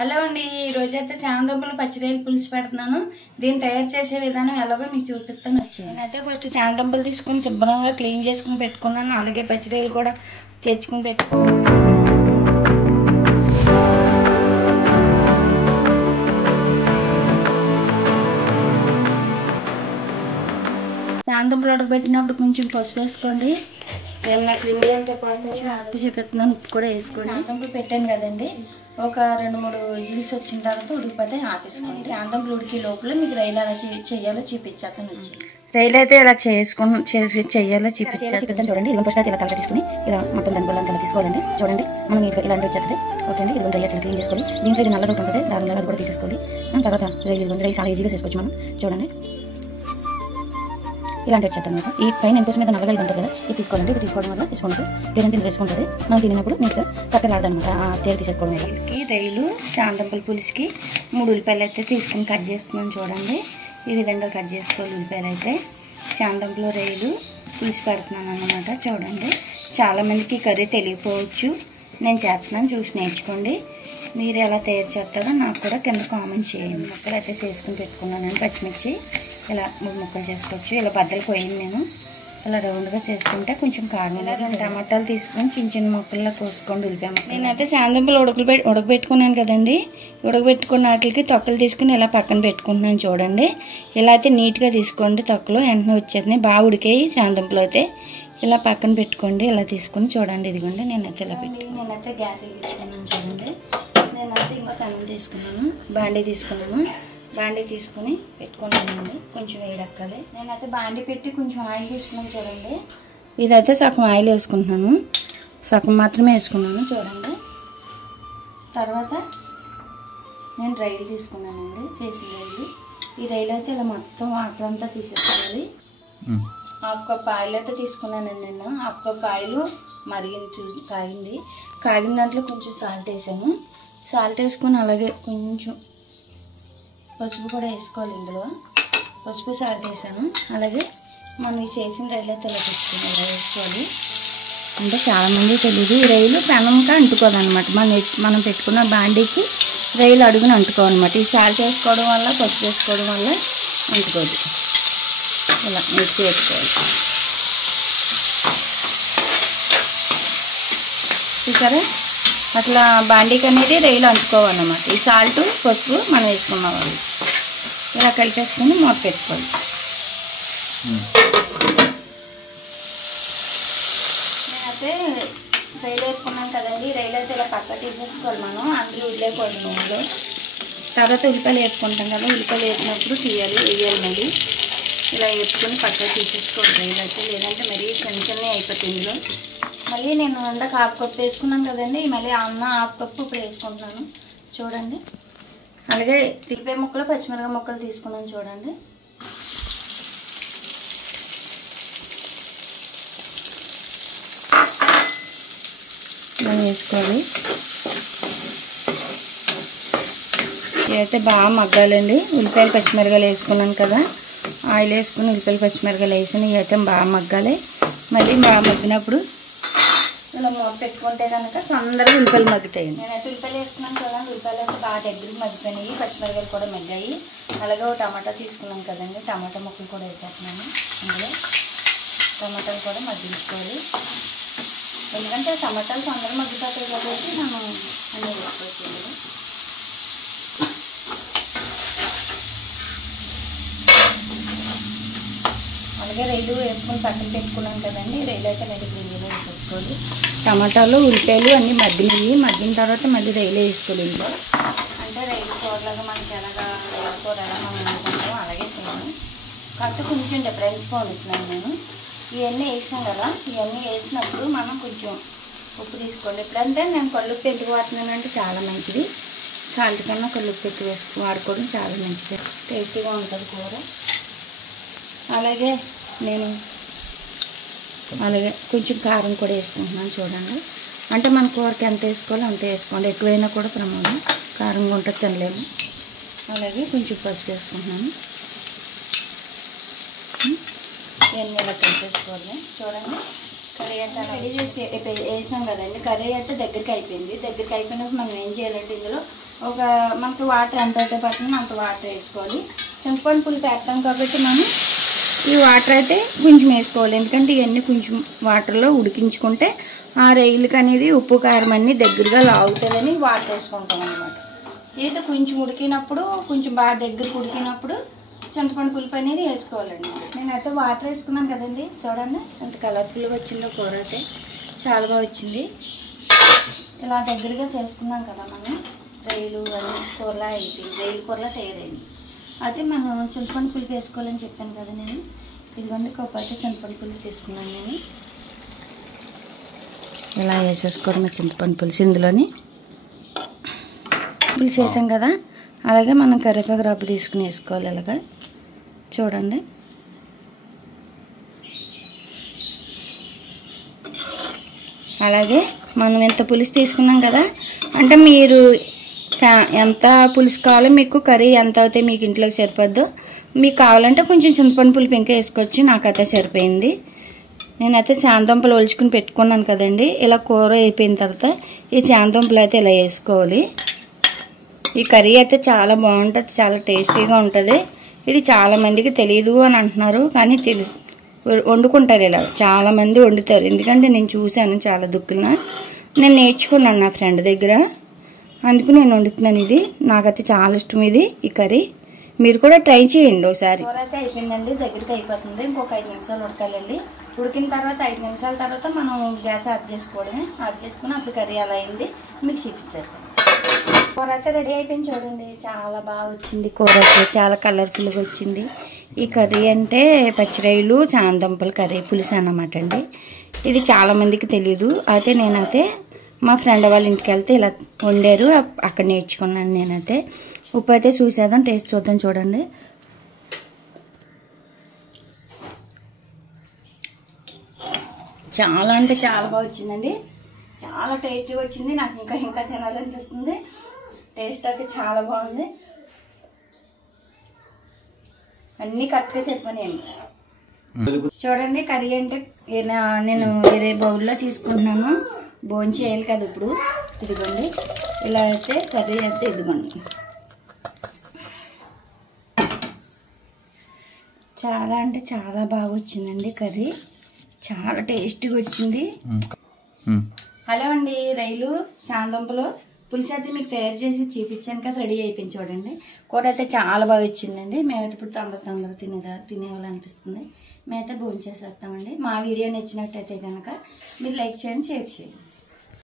Hello అండి, ఈ రోజైతే చామదుంపల పచ్చిరొయ్యల పులుసు పెడుతున్నాను. దీన్ని తయారు చేసే విధానం ఎలాగో మీకు చూపిస్తాను. నేనైతే ఫస్ట్ చామదుంపలు తీసుకుని శుభ్రంగా క్లీన్ చేసుకుని పెట్టుకున్నాను. అలాగే పచ్చిరొయ్యలు కూడా తెచ్చుకుని పెట్టుకున్నాను. చామదుంపలు ఉడకబెట్టినప్పుడు కొంచెం పసుపు వేసుకోండి. ఏమన్నా క్రిమి అంటే కొంచెం ఆపి చెప్పేస్తున్నాను. ఉప్పు కూడా వేసుకోండి. చామదుంపలు పెట్టాను కదండి, ఒక 2-3 విజిల్స్ వచ్చిన తర్వాత ఉడికిపోతే ఆపేసుకోండి. చామదుంపలు ఉడికి లోపల మీకు రైలు ఎలా చేయాలో చూపించేస్తాను. వచ్చి రైలు అయితే ఇలా చేయాలో చూపించేస్తాను. చూడండి, ఇది ఫస్ట్ ఇలా తల తీసుకుని ఇలా మొత్తం దాని బొల్లం తల తీసుకోవాలండి. చూడండి, మనం మీకు ఇలాంటి వచ్చేస్తుంది. ఓకే అండి, ఇది రైలు క్లీన్ చేసుకోవాలి. దీంట్లో ఇది నల్లగా ఉంటుంది, దాని అది కూడా తీసేసుకోవాలి. తర్వాత రైలు చాలా ఈజీగా చేసుకోవచ్చు మనం. చూడండి, ఇలాంటి వచ్చేది అనమాట. ఈ పైన ఇంకోసం మీద నల్లగా ఇది ఉంటుంది కదా, ఇది తీసుకోవాలండి. ఇది తీసుకోవడం వల్ల తీసుకుంటుంది, లేదంటే ఇది వేసుకుంటుంది. మనం తిన్నప్పుడు నీట్గా కక్కలాడదనమాట. ఆ తేలి తీసేసుకోవడం వల్ల. రైలు చామదుంపల పులుసుకి 3 ఉల్లిపాయలు అయితే తీసుకుని కట్ చేస్తున్నాను. చూడండి, ఈ విధంగా కట్ చేసుకోవాలి. ఉల్లిపాయలు అయితే చామదుంపలు రైలు పులుసు పెడుతున్నాను అన్నమాట. చూడండి, చాలామందికి కర్రీ తెలియకపోవచ్చు. నేను చేస్తున్నాను, చూసి నేర్చుకోండి. మీరు ఎలా తయారు చేస్తారో నాకు కూడా కింద కామెంట్ చేయండి. ముక్కలు అయితే చేసుకుని పెట్టుకున్నాను. పచ్చిమిర్చి ఇలా 3 ముక్కలు చేసుకోవచ్చు. ఇలా బద్దలు పోయింది. నేను ఇలా రౌండ్గా చేసుకుంటే కొంచెం కారం. 2 టమాటాలు తీసుకొని చిన్న ముక్కల్లో కోసుకోండి. ఉల్లిపాయ ముక్కలు. నేనైతే చామదుంపలు ఉడకబెట్టుకున్నాను కదండి. ఉడకబెట్టుకున్న వాటికి తొక్కలు తీసుకుని ఇలా పక్కన పెట్టుకుంటున్నాను. చూడండి, ఇలా అయితే నీట్గా తీసుకోండి. తొక్కలు వెంటనే వచ్చేది బాగా ఉడికాయి. చామదుంపలు అయితే ఇలా పక్కన పెట్టుకోండి. ఇలా తీసుకుని చూడండి, ఇదిగోండి నేనైతే ఇలా నేనైతే గ్యాస్ వెలిగించుకున్నాను. చూడండి, నేనైతే ఇంకా పెనం తీసుకున్నాను, బాండీ తీసుకున్నాను. బాండీ తీసుకుని పెట్టుకున్నానండి. కొంచెం వేడెక్కాలి. నేనైతే బాండీ పెట్టి కొంచెం ఆయిల్ తీసుకున్నాను. చూడండి, ఇదైతే సగం ఆయిల్ వేసుకుంటున్నాను. సగం మాత్రమే వేసుకున్నాను. చూడండి, తర్వాత నేను రైలు తీసుకున్నానండి, చేసిన రైలు. ఈ రైలు అయితే ఇలా మొత్తం వాటర్ అంతా తీసేసుకోవాలి. 1/2 కప్ ఆయిల్ అయితే తీసుకున్నానండి. నేను 1/2 కప్ ఆయిల్ కాగింది. కాగిన దాంట్లో కొంచెం సాల్ట్ వేసాను. సాల్ట్ వేసుకొని అలాగే కొంచెం పసుపు కూడా వేసుకోవాలి. ఇందులో పసుపు సాల్ట్ వేసాను. అలాగే మనం చేసిన రైలు అయితే ఇలా పెట్టుకుని ఇలా వేసుకోవాలి. అంటే చాలామంది తెలియదు, ఈ రైలు పెనంగా అంటుకోవాలన్నమాట. మనం పెట్టుకున్న బాండీకి రైలు అడుగుని అంటుకోవాలన్నమాట. ఈ సాల్ట్ వేసుకోవడం వల్ల, పసుపు వేసుకోవడం వల్ల అంటుకోదు. ఇలా మిక్స్ వేసుకోవాలి. చూసారా, అట్లా బాండీకి అనేది రైలు అంటుకోవాలన్నమాట. ఈ సాల్ట్ పసుపు మనం వేసుకున్న వాళ్ళు ఇలా కలిపేసుకుని మూత పెట్టుకోవాలి. నేనైతే రైలు వేసుకున్నాను కదండి. రైలు అయితే ఇలా పక్క తీసేసుకోవాలి. మనం అందులో వదిలేకూడదు నూనెలో. తర్వాత ఉల్లిపాయలు వేసుకుంటాం కదా, ఉల్లిపాయలు వేసినప్పుడు వేయాలి. మళ్ళీ ఇలా వేసుకొని పక్కకు తీసేసుకోవాలి రైలు అయితే, లేదంటే మరీ చిన్న అయిపోతుంది ఇందులో. మళ్ళీ నేను ఇందాక 1/2 కప్ వేసుకున్నాను కదండి, మళ్ళీ అన్న 1/2 కప్ ఇప్పుడు వేసుకుంటున్నాను. చూడండి, అలాగే ఉల్లిపాయ ముక్కలు, పచ్చిమిరపకాయ ముక్కలు తీసుకున్నాను. చూడండి, ఇలా వేసుకోవాలి. ఇదైతే బాగా మగ్గాలండి. ఉల్లిపాయలు పచ్చిమిరపకాయలు వేసుకున్నాను కదా, ఆయిల్ వేసుకుని ఉల్లిపాయలు పచ్చిమిరపకాయలు వేసిన ఇవైతే బాగా మగ్గాలి. మళ్ళీ బాగా మగ్గినప్పుడు ఇలా మూత పెట్టుకుంటే కనుక తొందరగా ఉల్లిపాయలు మగ్గుతాయి. నేనైతే ఉల్లిపాయలు వేసుకున్నాను కదా, ఉల్లిపాయలు అయితే బాగా దగ్గరికి మగ్గిపోయినాయి. పచ్చిమిరపకాయలు కూడా మగ్గాయి. అలాగే ఒక టమాటా తీసుకున్నాం కదండి, టమాటా ముక్కలు కూడా వేసేస్తున్నాను. అందులో టమాటాలు కూడా మగ్గించుకోవాలి. ఎందుకంటే టమాటాలు తొందరగా మగ్గిపోతాయి కాబట్టి మనం అన్నీ వేసుకోవచ్చు. అలాగే రైలు వేసుకొని పక్కన పెట్టుకున్నాం కదండి. రైలు అయితే మళ్ళీ గిన్నెలో వేసుకోవాలి. టమాటాలు, ఉల్లిపాయలు అన్నీ మగ్గినాయి. మగ్గిన తర్వాత మళ్ళీ రైలు వేసుకోవాలి. ఇంట్లో అంటే రైలు కూరలాగా మనకి ఎలాగా రైలు కూర ఎలా మనం అనుకుంటామో అలాగే చేయను. కాకపోతే కొంచెం డిఫరెన్స్గా వండుతున్నాను నేను. ఇవన్నీ వేసాం కదా, ఇవన్నీ వేసినప్పుడు మనం కొంచెం ఉప్పు తీసుకోండి. ఎప్పుడంటే నేను కల్లుప్పు ఎందుకు వాడుతున్నానంటే చాలా మంచిది. సాల్ట్ కన్నా కల్లుప్పు ఎక్కువ వాడుకోవడం చాలా మంచిది. టేస్టీగా ఉంటుంది కూర. అలాగే కొంచెం కారం కూడా వేసుకుంటున్నాను. చూడండి, అంటే మన కూరకి ఎంత వేసుకోవాలో అంత వేసుకోండి. ఎక్కువైనా కూడా ప్రమాదం, కారంగా ఉంటుంది, తినలేము. అలాగే కొంచెం పసుపు వేసుకుంటున్నాను. ఇవన్నీ ఇలా కలిపేసుకోవాలి. చూడండి, కర్రీ అయితే రెడీ చేసి వేసాం కదండి. కర్రీ అయితే దగ్గరికి అయిపోయింది. దగ్గరికి అయిపోయినప్పుడు మనం ఏం చేయాలంటే ఇందులో ఒక మనకు వాటర్ ఎంత అయితే పడుతుందో అంత వాటర్ వేసుకోవాలి. చింతపండు పులుసు వేస్తాం కాబట్టి మనం ఈ వాటర్ అయితే కొంచెం వేసుకోవాలి. ఎందుకంటే ఇవన్నీ కొంచెం వాటర్లో ఉడికించుకుంటే ఆ రొయ్యలకి అనేది ఉప్పు కారం అన్నీ దగ్గరగా లాగుతుందని వాటర్ వేసుకుంటాం అన్నమాట. అయితే కొంచెం ఉడికినప్పుడు కొంచెం బాగా దగ్గరకు ఉడికినప్పుడు చింతపండు పులుపు అనేది వేసుకోవాలండి. నేనైతే వాటర్ వేసుకున్నాను కదండి, చూడండి ఎంత కలర్ఫుల్గా వచ్చిందో కూర అయితే చాలా బాగా వచ్చింది. ఇలా దగ్గరగా చేసుకున్నాం కదా మనం రొయ్యలు అన్నీ కూరలా అయిపోయింది, రొయ్యల కూరలా తయారైంది. అయితే మనం చింతపండు పులుపు వేసుకోవాలని చెప్పాను కదా నేను. ఇదిగోండి కొబ్బరి చింతపండు పులుపు తీసుకున్నాను నేను. ఇలా వేసేసుకోవడం చింతపండు పులుసు ఇందులోని పులుసు వేసాం కదా. అలాగే మనం కరివేపాకు రబ్బు తీసుకుని వేసుకోవాలి. ఇలాగా చూడండి. అలాగే మనం ఎంత పులుసు తీసుకున్నాం కదా, అంటే మీరు ఎంత పులుసు కావాలో మీకు కర్రీ ఎంత అయితే మీకు ఇంట్లోకి సరిపోద్దో మీకు కావాలంటే కొంచెం చింతపండు పులుపు ఇంకా వేసుకోవచ్చు. నాకైతే సరిపోయింది. నేనైతే చామదుంపలు ఒలుచుకుని పెట్టుకున్నాను కదండి. ఇలా కూర అయిపోయిన తర్వాత ఈ చామదుంపలు అయితే ఇలా వేసుకోవాలి. ఈ కర్రీ అయితే చాలా బాగుంటుంది, చాలా టేస్టీగా ఉంటుంది. ఇది చాలామందికి తెలియదు అని అంటున్నారు, కానీ వండుకుంటారు. ఇలా చాలామంది వండుతారు. ఎందుకంటే నేను చూశాను చాలా దుక్కున, నేను నేర్చుకున్నాను నా ఫ్రెండ్ దగ్గర, అందుకు నేను వండుతున్నాను. ఇది నాకైతే చాలా ఇష్టం ఇది ఈ కర్రీ. మీరు కూడా ట్రై చేయండి ఒకసారి. కూర అయితే అయిపోయిందండి, దగ్గరికి అయిపోతుంది. ఇంకొక 5 నిమిషాలు ఉడకాలండి. ఉడికిన తర్వాత 5 నిమిషాల తర్వాత మనం గ్యాస్ ఆఫ్ చేసుకోవడమే. ఆఫ్ చేసుకుని అప్పుడు కర్రీ అలా అయింది మీకు చూపించారు. కూర అయితే రెడీ అయిపోయింది చూడండి. చాలా బాగా వచ్చింది కూర అయితే, చాలా కలర్ఫుల్గా వచ్చింది. ఈ కర్రీ అంటే పచ్చిరొయ్యలు చామదుంపల కర్రీ పులుసు అన్నమాట అండి. ఇది చాలామందికి తెలియదు. అయితే నేనైతే మా ఫ్రెండ్ వాళ్ళ ఇంటికి వెళ్తే ఇలా వండారు, అక్కడ నేర్చుకున్నాను. నేనైతే ఉప్పు అయితే చూసేద్దాం, టేస్ట్ చూద్దాం. చూడండి చాలా అంటే చాలా బాగా వచ్చిందండి. చాలా టేస్టీగా వచ్చింది. నాకు ఇంకా తినాలనిపిస్తుంది. టేస్ట్ అయితే చాలా బాగుంది. అన్నీ కరెక్ట్గా చెప్పాను. చూడండి కర్రీ అంటే నేను వేరే బౌల్లో తీసుకుంటున్నాను. భోజనం చేయాలి కదా ఇప్పుడు. ఇదిగోండి ఇలా అయితే కర్రీ అయితే ఇదిగోండి. చాలా అంటే చాలా బాగా వచ్చిందండి కర్రీ, చాలా టేస్టీగా వచ్చింది. హలో అండి, రొయ్యలు చామదుంపలు పులుసు అయితే మీకు తయారు చేసి చూపించాను కదా, రెడీ అయిపోయింది చూడండి. కూర అయితే చాలా బాగా వచ్చిందండి. మేమైతే ఇప్పుడు తొందర తినేవాళ్ళనిపిస్తుంది. మేమైతే భోజనం చేసేస్తామండి. మా వీడియో నచ్చినట్టయితే కనుక మీరు లైక్ చేయండి, షేర్ చేయండి.